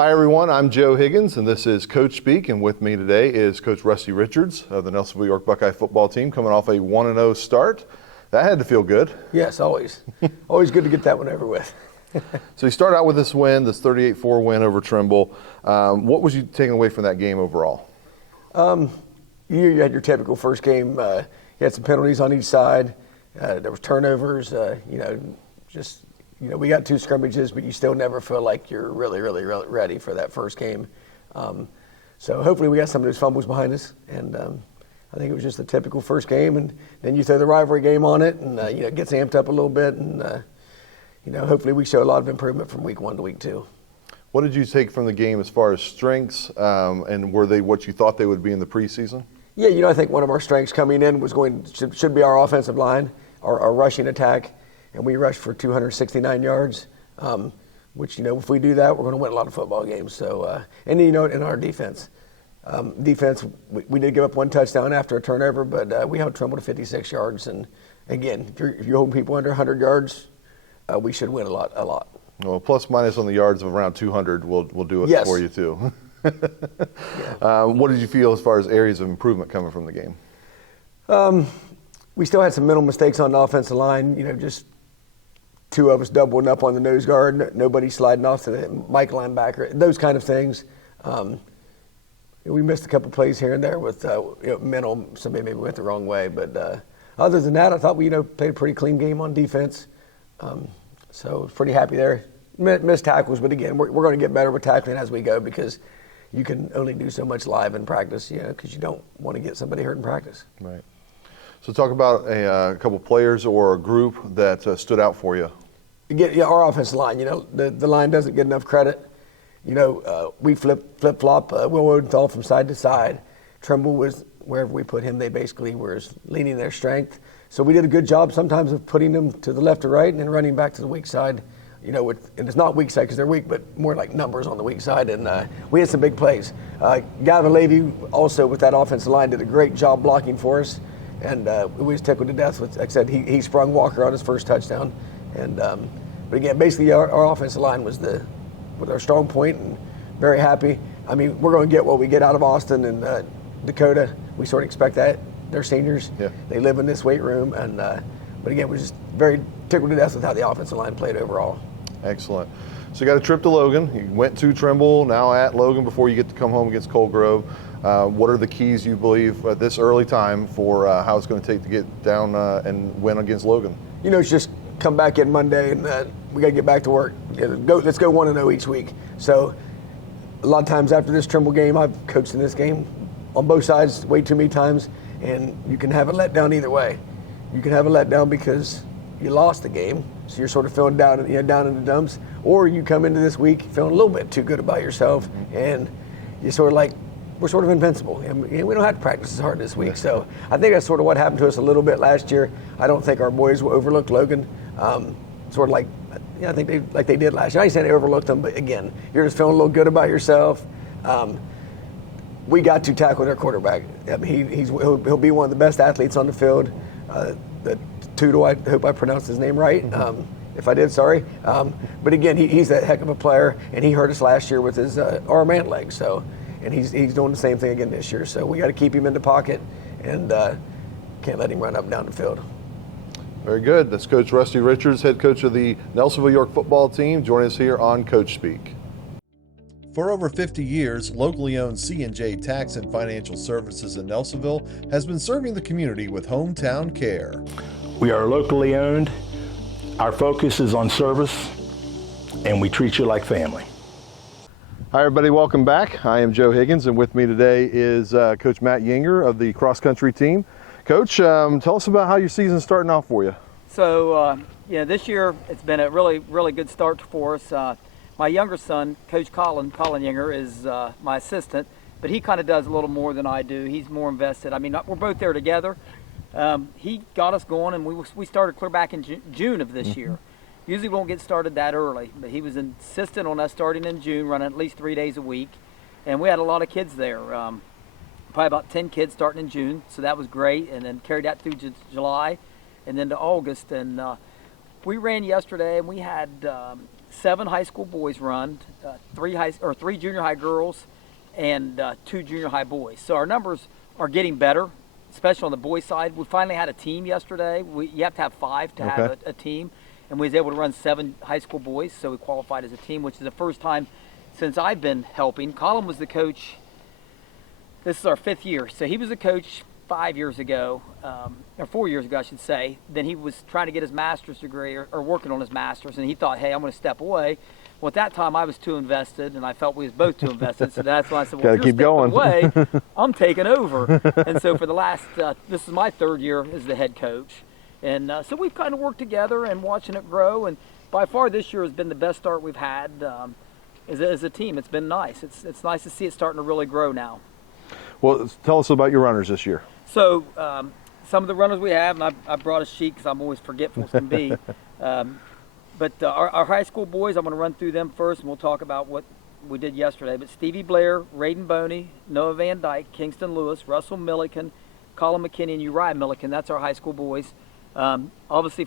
Hi everyone, I'm Joe Higgins and this is Coach Speak, and with me today is Coach Rusty Richards of the Nelsonville-York Buckeye football team, coming off a 1-0 start. That had to feel good. Yes, always. Always good to get that one over with. So you start out with this win, this 38-4 win over Trimble. What was you taking away from that game overall? You had your typical first game. You had some penalties on each side. There was turnovers. We got 2 scrimmages, but you still never feel like you're really ready for that first game. So hopefully we got some of those fumbles behind us, and I think it was just a typical first game, and then you throw the rivalry game on it, and it gets amped up a little bit, and hopefully we show a lot of improvement from week 1 to week 2. What did you take from the game as far as strengths, and were they what you thought they would be in the preseason? Yeah, I think one of our strengths coming in was should be our offensive line, our rushing attack. And we rushed for 269 yards, which, if we do that, we're going to win a lot of football games. So, in our defense. We did give up 1 touchdown after a turnover, but we held Trimble to 56 yards. And again, if you're holding people under 100 yards, we should win a lot. Well, plus minus on the yards of around 200 will do it for you too. Yeah. What did you feel as far as areas of improvement coming from the game? We still had some mental mistakes on the offensive line, just 2 of us doubling up on the nose guard, nobody sliding off to the Mike linebacker, those kind of things. We missed a couple plays here and there with mental, somebody maybe went the wrong way. But other than that, I thought we played a pretty clean game on defense. So I was pretty happy there. Missed tackles, but again, we're going to get better with tackling as we go, because you can only do so much live in practice, because you don't want to get somebody hurt in practice. Right. So talk about a couple players or a group that stood out for you. Our offensive line, the line doesn't get enough credit. We flip-flop Will Odenthal from side to side. Trimble was, wherever we put him, they basically were leaning their strength. So we did a good job sometimes of putting them to the left or right and then running back to the weak side. And it's not weak side because they're weak, but more like numbers on the weak side. And we had some big plays. Gavin Levy also with that offensive line did a great job blocking for us. And we was tickled to death with, like I said, he sprung Walker on his first touchdown. And but again, basically our offensive line was our strong point, and very happy. I mean, we're going to get what we get out of Austin and Dakota. We sort of expect that. They're seniors. Yeah. They live in this weight room, and but again, we're just very tickled to death with how the offensive line played overall. Excellent. So you got a trip to Logan. You went to Trimble, now at Logan before you get to come home against Cold Grove. What are the keys you believe at this early time for how it's going to take to get down and win against Logan? It's just come back in Monday and we got to get back to work. Let's go 1-0 each week. So a lot of times after this Trimble game, I've coached in this game on both sides way too many times, and you can have a letdown either way. You can have a letdown because you lost the game, so you're sort of feeling down in the dumps, or you come into this week feeling a little bit too good about yourself, and you're sort of like, we're sort of invincible, and we don't have to practice as hard this week. So I think that's sort of what happened to us a little bit last year. I don't think our boys overlooked Logan, sort of like, I think they did last year. I ain't saying they overlooked them, but again, you're just feeling a little good about yourself. We got to tackle their quarterback. I mean, he'll be one of the best athletes on the field. Tudo, I hope I pronounced his name right. If I did, sorry. But again, he's a heck of a player, and he hurt us last year with his arm and leg. So. And he's doing the same thing again this year. So we got to keep him in the pocket and can't let him run up and down the field. Very good. That's Coach Rusty Richards, head coach of the Nelsonville-York football team, joining us here on Coach Speak. For over 50 years, locally owned C&J Tax and Financial Services in Nelsonville has been serving the community with hometown care. We are locally owned. Our focus is on service, and we treat you like family. Hi everybody, welcome back. I am Joe Higgins, and with me today is Coach Matt Yinger of the cross-country team. Coach, tell us about how your season's starting off for you. So, this year it's been a really good start for us. My younger son, Coach Colin Yinger, is my assistant, but he kind of does a little more than I do. He's more invested. I mean, we're both there together. He got us going, and we started clear back in June of this year. Usually won't get started that early, but he was insistent on us starting in June, running at least 3 days a week. And we had a lot of kids there, probably about 10 kids starting in June, so that was great. And then carried that through July and then to August. And we ran yesterday, and we had 7 high school boys run, 3 junior high girls, and 2 junior high boys. So our numbers are getting better, especially on the boys side. We finally had a team yesterday. You have to have 5 to have a team, and we was able to run 7 high school boys, so we qualified as a team, which is the first time since I've been helping. Colin was the coach. This is our 5th year. So he was the coach 5 years ago, or 4 years ago, I should say. Then he was trying to get his master's degree or working on his master's, and he thought, hey, I'm going to step away. Well, at that time, I was too invested, and I felt we was both too invested. So that's why I said, well, if you're stepping away, I'm taking over. And so for the last, this is my 3rd year as the head coach. And so we've kind of worked together and watching it grow. And by far, this year has been the best start we've had as a team. It's been nice. It's nice to see it starting to really grow now. Well, tell us about your runners this year. So some of the runners we have, and I brought a sheet because I'm always forgetful as can be. But our high school boys, I'm going to run through them first, and we'll talk about what we did yesterday. But Stevie Blair, Raiden Boney, Noah Van Dyke, Kingston Lewis, Russell Milliken, Colin McKinney, and Uriah Milliken. That's our high school boys. Obviously,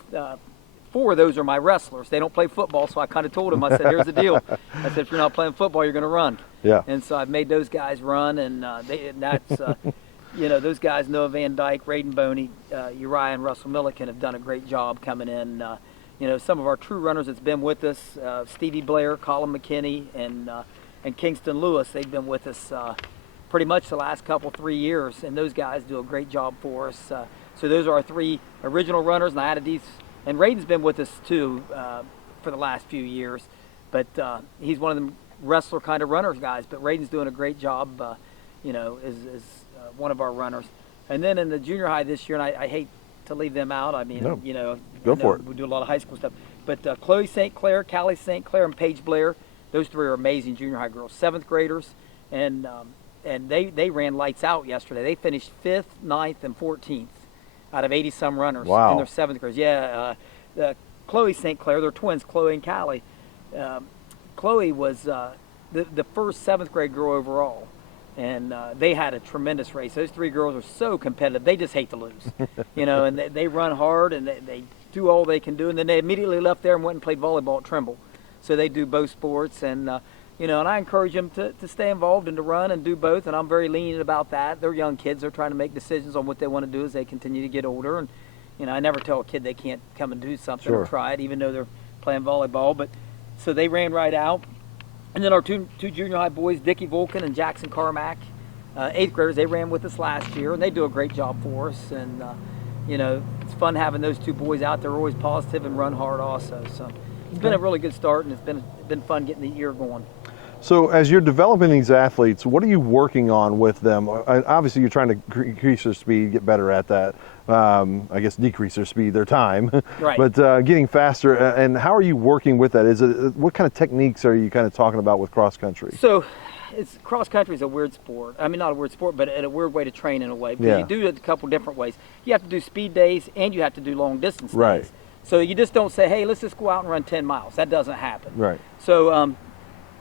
4 of those are my wrestlers. They don't play football, so I kind of told them, I said, here's the deal. I said, if you're not playing football, you're going to run. Yeah. And so I've made those guys run, and that's, those guys, Noah Van Dyke, Raiden Boney, Uriah, and Russell Milliken have done a great job coming in. Some of our true runners that's been with us, Stevie Blair, Colin McKinney, and Kingston Lewis, they've been with us pretty much the last 3 years, and those guys do a great job for us. So those are our 3 original runners, and I added these. And Raiden's been with us too for the last few years, but he's one of them wrestler kind of runners guys. But Raiden's doing a great job, as one of our runners. And then in the junior high this year, and I hate to leave them out. I mean, go for it. We do a lot of high school stuff. But Chloe St. Clair, Callie St. Clair, and Paige Blair, those 3 are amazing junior high girls, 7th graders, and they ran lights out yesterday. They finished 5th, 9th, and 14th. Out of 80-some runners in their 7th graders. Yeah, Chloe St. Clair, they're twins, Chloe and Callie. Chloe was the first 7th grade girl overall, and they had a tremendous race. Those 3 girls are so competitive. They just hate to lose, and they run hard, and they do all they can do. And then they immediately left there and went and played volleyball at Trimble. So they do both sports, and and I encourage them to stay involved and to run and do both, and I'm very lenient about that. They're young kids. They're trying to make decisions on what they want to do as they continue to get older, and I never tell a kid they can't come and do something or try it, even though they're playing volleyball. But so they ran right out. And then our two junior high boys, Dickie Vulcan and Jackson Carmack, 8th graders, they ran with us last year, and they do a great job for us. And it's fun having those 2 boys out there, always positive and run hard also. So it's been a really good start, and it's been fun getting the year going. So as you're developing these athletes, what are you working on with them? Obviously, you're trying to increase their speed, get better at that. I guess decrease their speed, their time. Right. But getting faster, and how are you working with that? What kind of techniques are you kind of talking about with cross country? So cross country is a weird sport. I mean, not a weird sport, but a weird way to train in a way. Because you do it a couple different ways. You have to do speed days, and you have to do long distance days. So you just don't say, hey, let's just go out and run 10 miles. That doesn't happen. Right. So,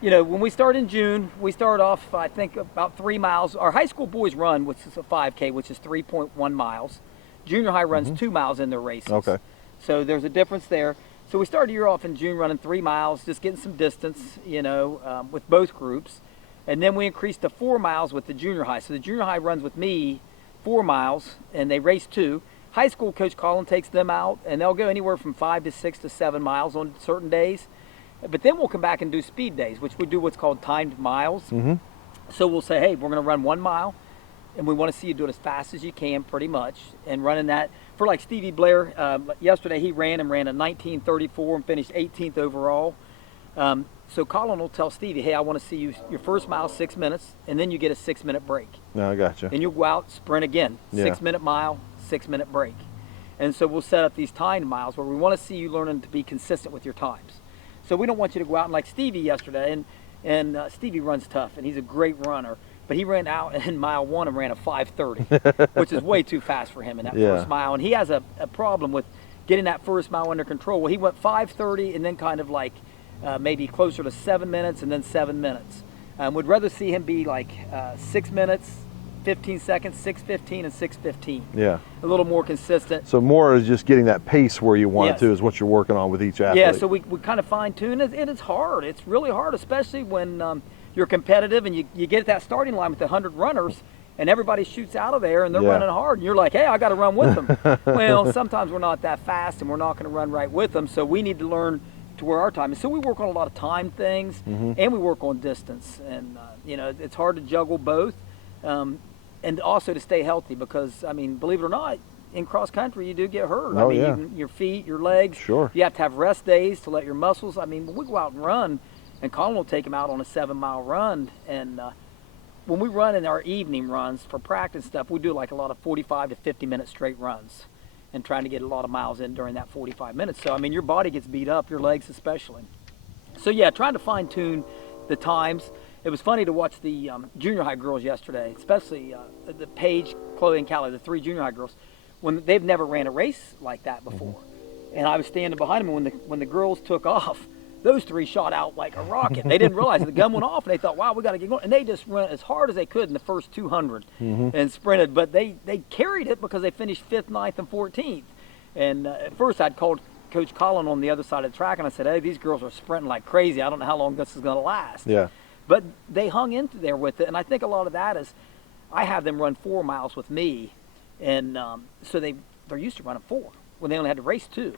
when we start in June, we start off, I think, about 3 miles. Our high school boys run, which is a 5K, which is 3.1 miles. Junior high runs 2 miles in their races. Okay. So there's a difference there. So we started the year off in June running 3 miles, just getting some distance, with both groups. And then we increased to 4 miles with the junior high. So the junior high runs with me 4 miles, and they race 2. High school, Coach Colin takes them out, and they'll go anywhere from 5 to 6 to 7 miles on certain days. But then we'll come back and do speed days, which we do what's called timed miles. Mm-hmm. So we'll say, hey, we're going to run 1 mile, and we want to see you do it as fast as you can, pretty much. And running that, for like Stevie Blair, yesterday he ran a 19:34 and finished 18th overall. So Colin will tell Stevie, hey, I want to see you your first mile 6 minutes, and then you get a 6-minute break. No, I got you. Then you'll go out, sprint again, 6-minute mile, 6-minute break. And so we'll set up these timed miles where we want to see you learning to be consistent with your times. So we don't want you to go out and like Stevie yesterday, and Stevie runs tough, and he's a great runner, but he ran out in mile 1 and ran a 5:30, which is way too fast for him in that first mile. And he has a problem with getting that first mile under control. Well, he went 5:30 and then kind of like maybe closer to 7 minutes and then 7 minutes. Would rather see him be like 6 minutes, 15 seconds, 6:15 and 6:15. Yeah. A little more consistent. So more is just getting that pace where you want Yes. it to is what you're working on with each athlete. Yeah, so we kind of fine tune it. It's hard. It's really hard, especially when you're competitive and you get at that starting line with 100 runners and everybody shoots out of there and they're Yeah. running hard. And you're like, hey, I got to run with them. Well, sometimes we're not that fast and we're not going to run right with them. So we need to learn to where our time is. So we work on a lot of time things and we work on distance. And, it's hard to juggle both. And also to stay healthy because, I mean, believe it or not, in cross country you do get hurt. Oh, I mean, yeah. your feet, your legs. Sure. You have to have rest days to let your muscles. I mean, when we go out and run, and Colin will take him out on a 7-mile run, and when we run in our evening runs for practice stuff, we do like a lot of 45 to 50-minute straight runs, and trying to get a lot of miles in during that 45 minutes. So I mean, your body gets beat up, your legs especially. So yeah, trying to fine tune the times. It was funny to watch the junior high girls yesterday, especially the Paige, Chloe, and Callie, the 3 junior high girls, when they've never ran a race like that before. And I was standing behind them when the girls took off. Those 3 shot out like a rocket. They didn't realize the gun went off, and they thought, wow, we got to get going. And they just ran as hard as they could in the first 200 and sprinted. But they carried it because they finished 5th, 9th, and 14th. And at first I'd called Coach Colin on the other side of the track, and I said, hey, these girls are sprinting like crazy. I don't know how long this is going to last. Yeah. But they hung in there with it, and I think a lot of that is I have them run 4 miles with me, and so they're used to running 4 when they only had to race 2.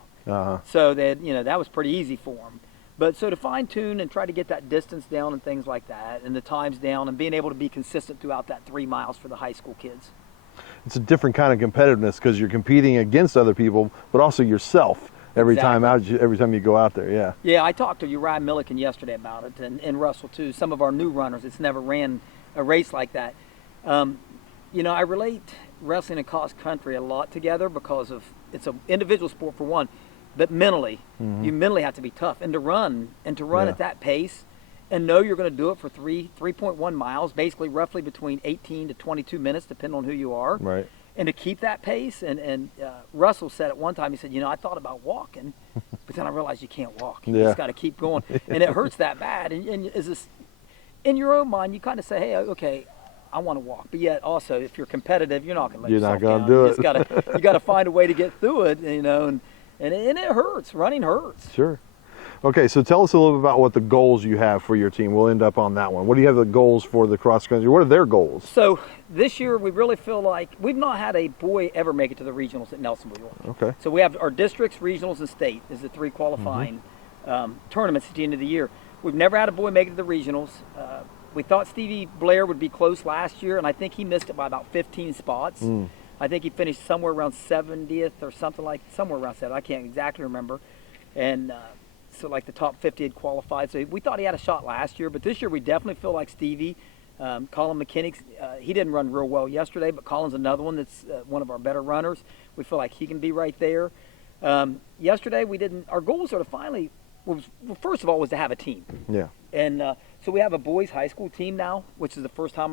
So that was pretty easy for them. But so to fine tune and try to get that distance down and things like that, and the times down, and being able to be consistent throughout that 3 miles for the high school kids. It's a different kind of competitiveness because you're competing against other people, but also yourself every time you go out there. Yeah. Yeah, I talked to Uriah Milliken yesterday about it, and Russell too. Some of our new runners that's never ran a race like that. I relate wrestling and cross country a lot together because it's an individual sport for one, but mentally, you mentally have to be tough, and to run at that pace, and know you're going to do it for 3.1 miles, basically roughly between 18 to 22 minutes, depending on who you are. Right. And to keep that pace, and Russell said at one time, he said, I thought about walking, but then I realized you can't walk. You just got to keep going. And it hurts that bad. And in your own mind, you kind of say, hey, okay, I want to walk. But yet also, if you're competitive, you're not going to let yourself down. You're not going to do it. You got to find a way to get through it, and it hurts. Running hurts. Sure. Okay, so tell us a little bit about what the goals you have for your team. We'll end up on that one. What do you have the goals for the cross country? What are their goals? So this year we really feel like we've not had a boy ever make it to the regionals at Nelsonville-York. Okay. So we have our districts, regionals, and state is the 3 qualifying tournaments at the end of the year. We've never had a boy make it to the regionals. We thought Stevie Blair would be close last year, and I think he missed it by about 15 spots. I think he finished somewhere around 70th or somewhere around 7. I can't exactly remember. And so like the top 50 had qualified. So we thought he had a shot last year, but this year we definitely feel like Stevie. Colin McKinney, he didn't run real well yesterday, but Colin's another one that's one of our better runners. We feel like he can be right there. Yesterday our goals are to finally, first of all, was to have a team. Yeah. And so we have a boys high school team now, which is the first time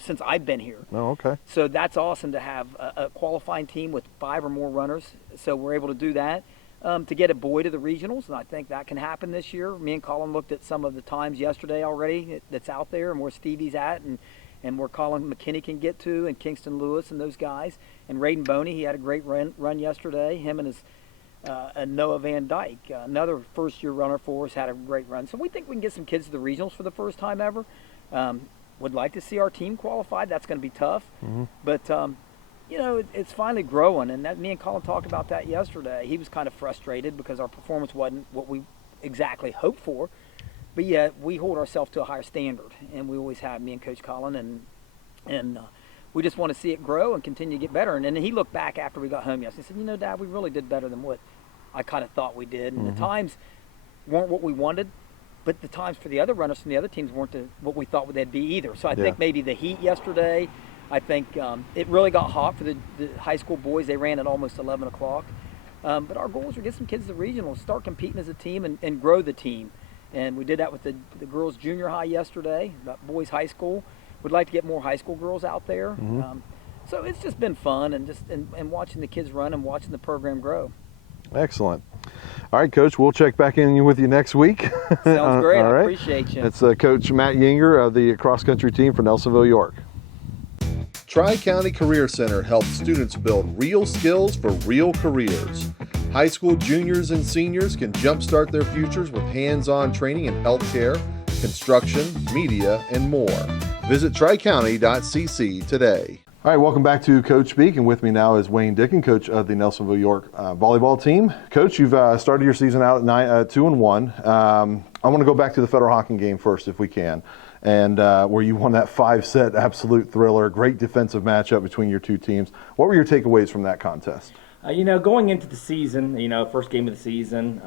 since I've been here. Oh, okay. So that's awesome to have a qualifying team with 5 or more runners. So we're able to do that. To get a boy to the regionals, and I think that can happen this year. Me and Colin looked at some of the times yesterday already that's out there, and where Stevie's at, and where Colin McKinney can get to, and Kingston Lewis and those guys. And Raiden Boney, he had a great run yesterday. Him and his and Noah Van Dyke, another first-year runner for us, had a great run. So we think we can get some kids to the regionals for the first time ever. Would like to see our team qualified. That's going to be tough, but. It's finally growing, and me and Colin talked about that yesterday. He was kind of frustrated because our performance wasn't what we exactly hoped for, but yet we hold ourselves to a higher standard, and we always have, me and Coach Colin, and we just want to see it grow and continue to get better. And then he looked back after we got home yesterday and said, Dad, we really did better than what I kind of thought we did, and the times weren't what we wanted, but the times for the other runners from the other teams weren't what we thought they'd be either. So I think maybe the heat yesterday, I think it really got hot for the high school boys. They ran at almost 11 o'clock. But our goals are to get some kids to the regionals, start competing as a team, and grow the team. And we did that with the girls' junior high yesterday, boys' high school. We'd like to get more high school girls out there. So it's just been fun, and watching the kids run and watching the program grow. Excellent. All right, Coach, we'll check back in with you next week. Sounds great. All right. I appreciate you. It's Coach Matt Yinger of the cross-country team for Nelsonville-York. Tri-County Career Center helps students build real skills for real careers. High school juniors and seniors can jumpstart their futures with hands-on training in healthcare, construction, media, and more. Visit tricounty.cc today. All right, welcome back to Coach Speak, and with me now is Wayne Dicken, coach of the Nelsonville-York volleyball team. Coach, you've started your season out at 2-1. I want to go back to the Federal Hockey game first, if we can, and where you won that 5-set absolute thriller. Great defensive matchup between your two teams. What were your takeaways from that contest? Going into the season, first game of the season,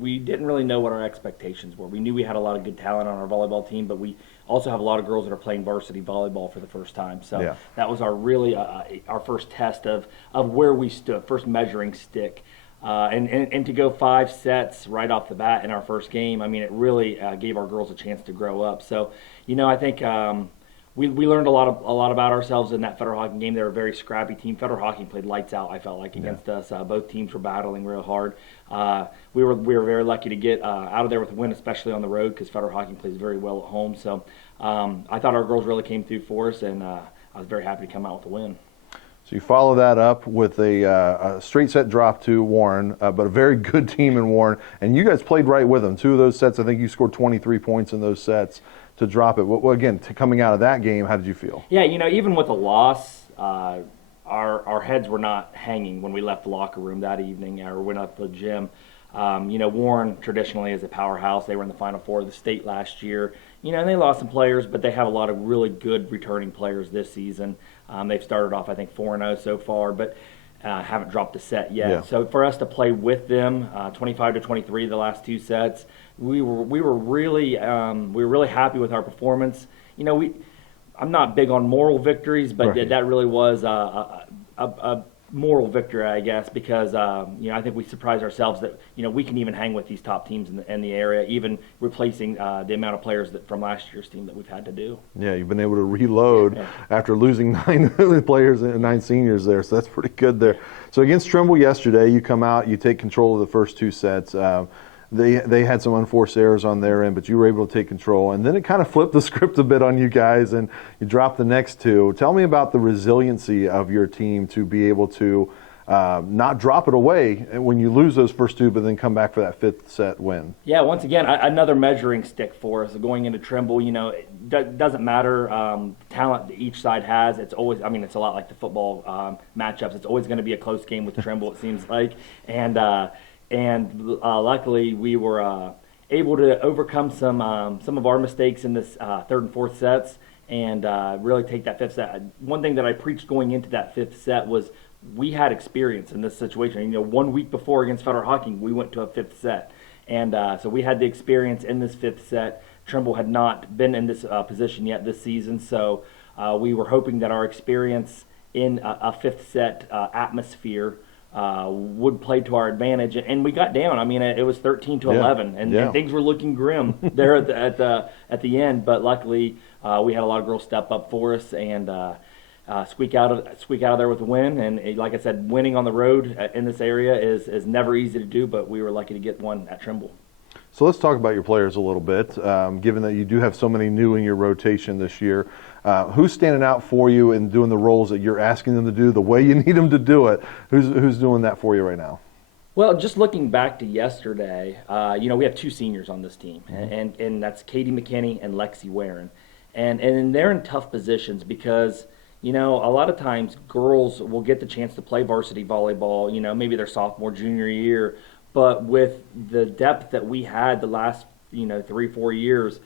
we didn't really know what our expectations were. We knew we had a lot of good talent on our volleyball team, but we also have a lot of girls that are playing varsity volleyball for the first time. So that was our first test of where we stood, first measuring stick. And to go 5 sets right off the bat in our first game, it really gave our girls a chance to grow up. So, I think we learned a lot about ourselves in that Federal Hockey game. They were a very scrappy team. Federal Hockey played lights out, I felt like, against us. Both teams were battling real hard. We were very lucky to get out of there with a win, especially on the road, because Federal Hockey plays very well at home. So I thought our girls really came through for us, and I was very happy to come out with a win. So you follow that up with a straight set drop to Warren, but a very good team in Warren, and you guys played right with them. 2 of those sets, I think you scored 23 points in those sets to drop it. Well, again, coming out of that game, how did you feel? Yeah, even with a loss, our heads were not hanging when we left the locker room that evening or went up to the gym. Warren traditionally is a powerhouse. They were in the Final Four of the state last year. And they lost some players, but they have a lot of really good returning players this season. They've started off, I think, 4-0 so far, but haven't dropped a set yet. Yeah. So for us to play with them, 25-23 the last 2 sets, we were really happy with our performance. I'm not big on moral victories, but that really was a moral victory, I guess, because I think we surprised ourselves that we can even hang with these top teams in the area, even replacing the amount of players from last year's team that we've had to do. Yeah, you've been able to reload after losing 9 players and 9 seniors there, so that's pretty good there. So against Trimble yesterday, you come out, you take control of the first 2 sets. They had some unforced errors on their end, but you were able to take control. And then it kind of flipped the script a bit on you guys, and you dropped the next 2. Tell me about the resiliency of your team to be able to not drop it away when you lose those first 2, but then come back for that 5th set win. Yeah, once again, another measuring stick for us going into Trimble. It doesn't matter talent that each side has. It's always, it's a lot like the football matchups. It's always going to be a close game with Trimble, it seems like. And luckily, we were able to overcome some of our mistakes in this 3rd and 4th sets and really take that 5th set. One thing that I preached going into that 5th set was we had experience in this situation. 1 week before against Federal Hockey, we went to a 5th set. And so we had the experience in this 5th set. Trimble had not been in this position yet this season, so we were hoping that our experience in a 5th set atmosphere would play to our advantage, and we got down. It was 13-11, and things were looking grim there at the end. But luckily, we had a lot of girls step up for us and squeak out of there with a win. And like I said, winning on the road in this area is never easy to do. But we were lucky to get one at Trimble. So let's talk about your players a little bit. Given that you do have so many new in your rotation this year, who's standing out for you and doing the roles that you're asking them to do the way you need them to do it? Who's doing that for you right now? Well, just looking back to yesterday, we have 2 seniors on this team, and that's Katie McKinney and Lexi Warren. And they're in tough positions because, a lot of times girls will get the chance to play varsity volleyball, maybe their sophomore, junior year. But with the depth that we had the last, 3-4 years,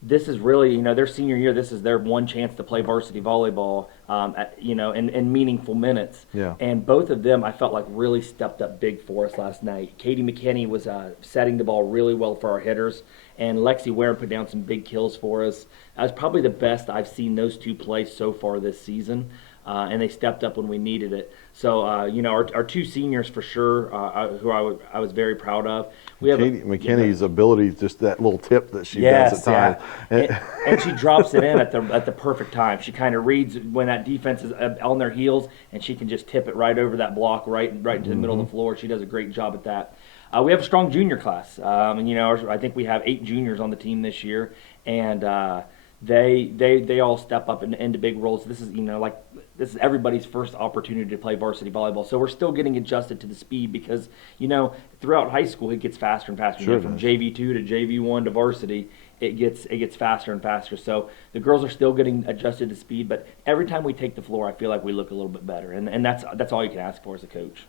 this is really, their senior year, this is their one chance to play varsity volleyball, in meaningful minutes. Yeah. And both of them, I felt like, really stepped up big for us last night. Katie McKinney was setting the ball really well for our hitters, and Lexi Warren put down some big kills for us. That was probably the best I've seen those 2 play so far this season. And they stepped up when we needed it. So, our 2 seniors for sure, who I was very proud of. We have McKinney's ability, just that little tip that she does at times. And she drops it in at the perfect time. She kind of reads when that defense is on their heels, and she can just tip it right over that block, right into the middle of the floor. She does a great job at that. We have a strong junior class. I think we have 8 juniors on the team this year, and they all step up into big roles. This is this is everybody's first opportunity to play varsity volleyball. So we're still getting adjusted to the speed because throughout high school it gets faster and faster. Sure, from JV2 to JV1 to varsity, it gets faster and faster. So the girls are still getting adjusted to speed, but every time we take the floor, I feel like we look a little bit better, and that's all you can ask for as a coach.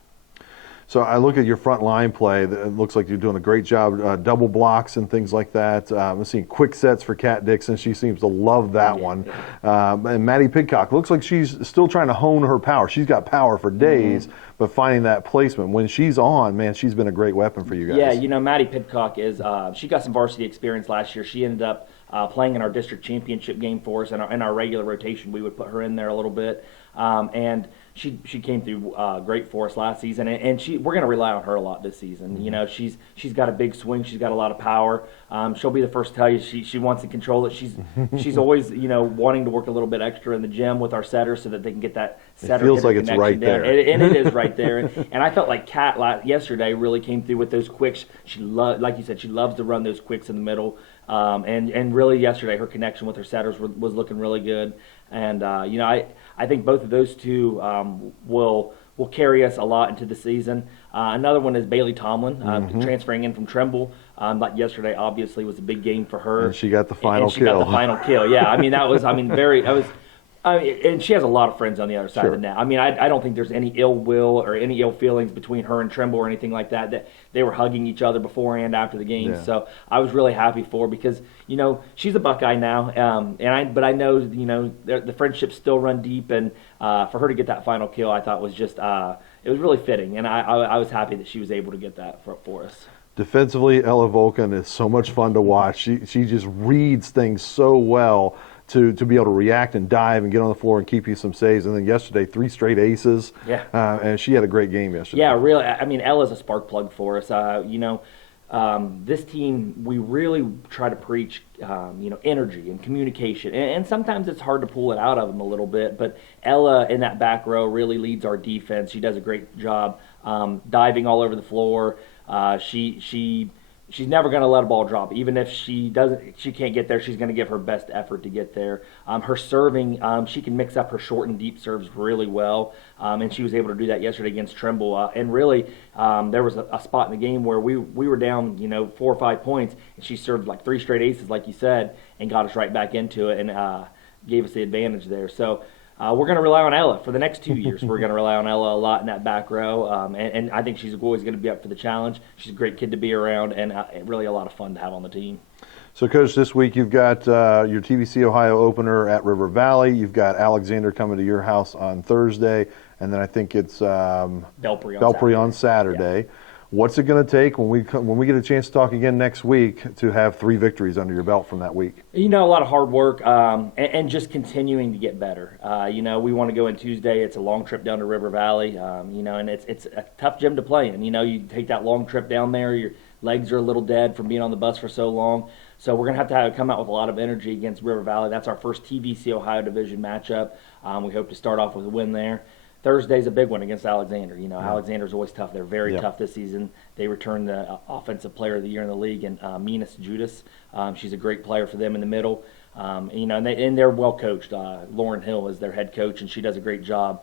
So I look at your front line play. It looks like you're doing a great job, double blocks and things like that. I'm seeing quick sets for Kat Dixon. She seems to love that one. And Maddie Pidcock, looks like she's still trying to hone her power. She's got power for days, but finding that placement. When she's on, man, she's been a great weapon for you guys. Yeah, Maddie Pidcock is, she got some varsity experience last year. She ended up playing in our district championship game for us. In our regular rotation, we would put her in there a little bit. And she came through great for us last season, and we're going to rely on her a lot this season. She's got a big swing, she's got a lot of power. She'll be the first to tell you she wants to control it. She's always wanting to work a little bit extra in the gym with our setters so that they can get that setter. It feels like it's right there, and it is right there. And I felt like Kat yesterday really came through with those quicks. Like you said, she loves to run those quicks in the middle. And really yesterday her connection with her setters was looking really good. And I think both of those two will carry us a lot into the season. Another one is Bailey Tomlin, transferring in from Trimble. Like yesterday, obviously, was a big game for her. And she got the final She kill. got the final kill. Yeah, and she has a lot of friends on the other side of the net. I don't think there's any ill will or any ill feelings between her and Trimble or anything like that. That they were hugging each other before and after the game. Yeah. So I was really happy for her because she's a Buckeye now, but I know the friendships still run deep, and for her to get that final kill, I thought was just it was really fitting, and I was happy that she was able to get that for us. Defensively, Ella Volkan is so much fun to watch. She just reads things so well to be able to react and dive and get on the floor and keep you some saves. And then yesterday, 3 straight aces. Yeah. And she had a great game yesterday. Yeah, really. Ella's a spark plug for us. This team, we really try to preach, energy and communication. And sometimes it's hard to pull it out of them a little bit. But Ella in that back row really leads our defense. She does a great job diving all over the floor. She's never going to let a ball drop. Even if she can't get there, she's going to give her best effort to get there. Her serving, she can mix up her short and deep serves really well, and she was able to do that yesterday against Trimble. And really, there was a spot in the game where we were down, 4 or 5 points, and she served like 3 straight aces, like you said, and got us right back into it and gave us the advantage there. So we're going to rely on Ella for the next 2 years. We're going to rely on Ella a lot in that back row, and I think she's always going to be up for the challenge. She's a great kid to be around, and really a lot of fun to have on the team. So, Coach, this week you've got your TVC Ohio opener at River Valley. You've got Alexander coming to your house on Thursday, and then I think it's Belpre on Saturday. Yeah. What's it going to take when we get a chance to talk again next week to have 3 victories under your belt from that week? A lot of hard work and just continuing to get better. We want to go in Tuesday. It's a long trip down to River Valley, and it's a tough gym to play in. You take that long trip down there, your legs are a little dead from being on the bus for so long. So we're going to have come out with a lot of energy against River Valley. That's our first TVC Ohio Division matchup. We hope to start off with a win there. Thursday's a big one against Alexander. Alexander's always tough. They're very tough this season. They returned the Offensive Player of the Year in the league, and Minas Judas. She's a great player for them in the middle. And they're well coached. Lauren Hill is their head coach, and she does a great job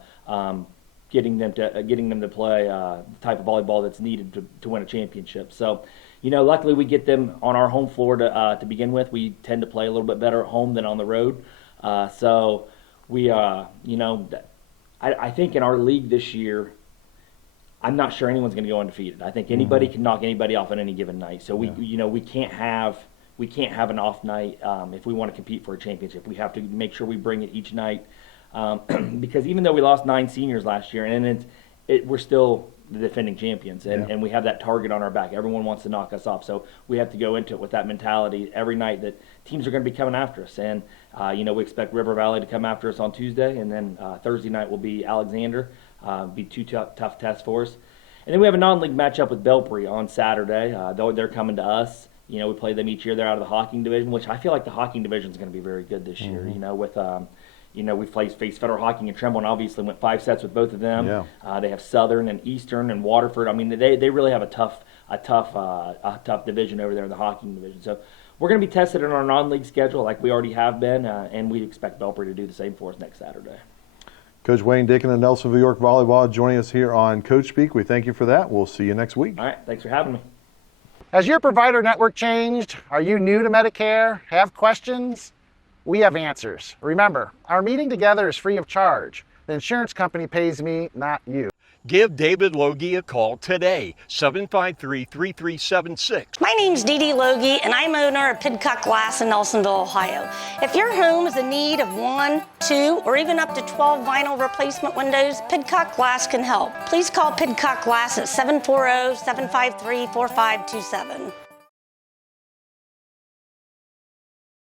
getting them to play the type of volleyball that's needed to win a championship. So, luckily we get them on our home floor to begin with. We tend to play a little bit better at home than on the road. So we, I think in our league this year, I'm not sure anyone's going to go undefeated. I think anybody can knock anybody off on any given night. So we can't have an off night if we want to compete for a championship. We have to make sure we bring it each night because even though we lost 9 seniors last year, and we're still the defending champions, and we have that target on our back. Everyone wants to knock us off, so we have to go into it with that mentality every night that teams are going to be coming after us. And we expect River Valley to come after us on Tuesday, and then Thursday night will be Alexander. Be 2 tough tests for us. And then we have a non-league matchup with Belpre on Saturday. They're coming to us. We play them each year. They're out of the Hawking division, which I feel like the Hawking division is going to be very good this year. With we faced Federal Hawking and Tremble, and obviously went 5 sets with both of them. Yeah. They have Southern and Eastern and Waterford. They really have a tough division over there in the Hawking division. So we're going to be tested in our non-league schedule like we already have been, and we expect Belper to do the same for us next Saturday. Coach Wayne Dicken of Nelsonville-York Volleyball joining us here on Coach Speak. We thank you for that. We'll see you next week. All right, thanks for having me. Has your provider network changed? Are you new to Medicare? Have questions? We have answers. Remember, our meeting together is free of charge. The insurance company pays me, not you. Give David Loge a call today, 753-3376. My name's Dee Dee Loge, and I'm owner of Pidcock Glass in Nelsonville, Ohio. If your home is in need of 1, 2, or even up to 12 vinyl replacement windows, Pidcock Glass can help. Please call Pidcock Glass at 740-753-4527.